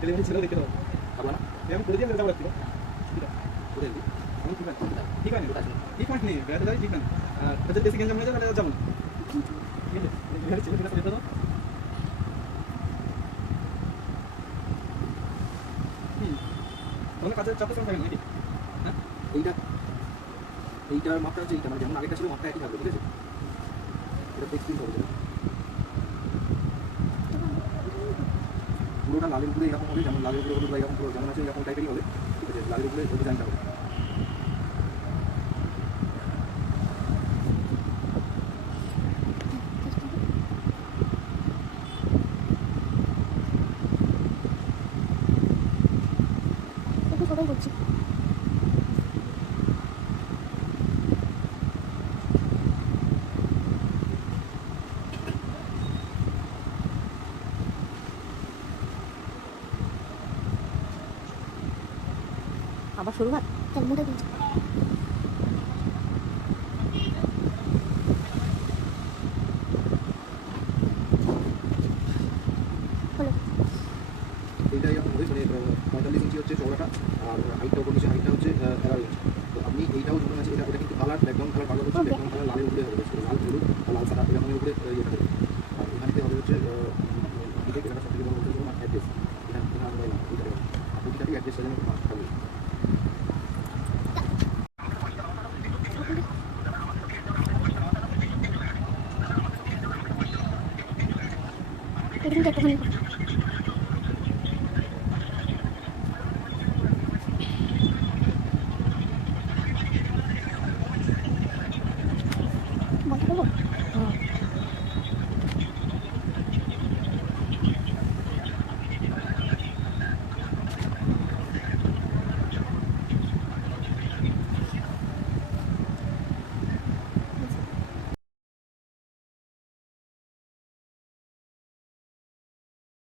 Delivery ছিল দেখে দাও পারবা না? আমি করে দিয়ে যাবো রাখছি করে দিবি। আমি ঠিক আছে ঠিক আছে নেই বেড়াতে যাই ঠিক না আর যদি বেশি গেঞ্জাম হয়ে যায় তাহলে যাবো না ঠিক আছে ডেলিভারি ছিল ঠিক আছে দেখে দাও তোমার কাছে চাপটা থাকবে নাকি হ্যাঁ এইটার মাপটা হচ্ছে এইটা, মানে যেমন আগেটা ছিল মাপটা একই থাকবে, ঠিক আছে? এটা ফিক্স প্রিন্ট হবে পুরোটা লালের উপরে এরকম হবে, যেমন লালের উপরে হলুদ বা এরকম পুরো যেমন আছে এরকম টাইপেরই হবে, ঠিক আছে? লালের উপরে ওই ডিজাইনটা হবে। সবাই করছি আবার শুরু হয় মোটা দিন এইটা এরকম হবে, মানে 45 ইঞ্চি হচ্ছে চওড়াটা, আর হাইটটা উপর নিচে হাইটটা হচ্ছে 11 ইঞ্চি। তো আপনি এইটাও যখন আছে এটা কিন্তু কালার ব্যাকগ্রাউন্ড কালার হচ্ছে ব্যাকগ্রাউন্ড কালার লালের উপরে হবে, লাল হলুদ বা লাল সাদা এরকমের উপরে ইয়েটা হবে। আর এখানে হবে হচ্ছে এটা সবথেকে বড় হচ্ছে তোমার অ্যাড্রেস, এখানে আমরা এইটা দেবো আর প্রতিটারই অ্যাড্রেস সাজানো থাকবে। এটা কিন্তু একটুখানি